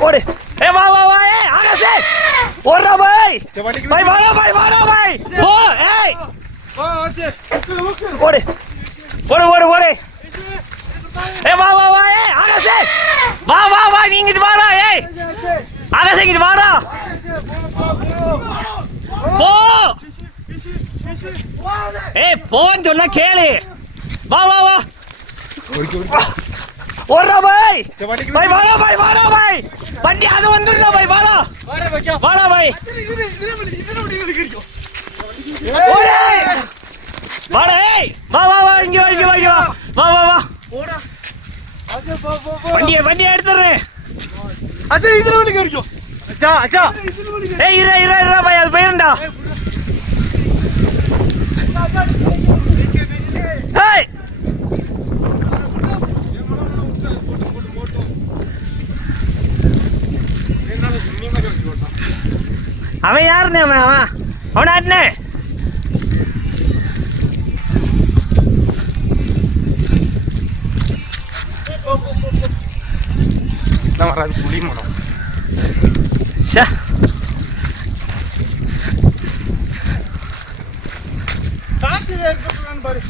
ஓடு ஏ வா வா வா ஏ ஆகாஷ் ஓடுடா பாய் பாய் வாடா பாய் ஓ ஏய் ஓடு ஓடு ஏ வா வா வா ஏ ஆகாஷ் வா நீ இங்க வாடா ஏய் ஆகாஷ் இங்க வாடா போ ஏய் போன்னு சொன்னா கேளு வா ஓடுறா பாய் வாடா பாய் வண்டி அது வந்துடுறா பாய் வாடா பாய் வாடா ஏய் வா இங்க வா வண்டியை எடுத்துறேன் அச்சா இதுல வலிக்கு இருக்கும் அச்சா ஏய் இரு பாய் அது போயிருண்டா ஏய் அவன் யாருன்னு அவன் ஆட்டுனே வராது புளி மனம் காற்று ஏற்பட்டு பாரு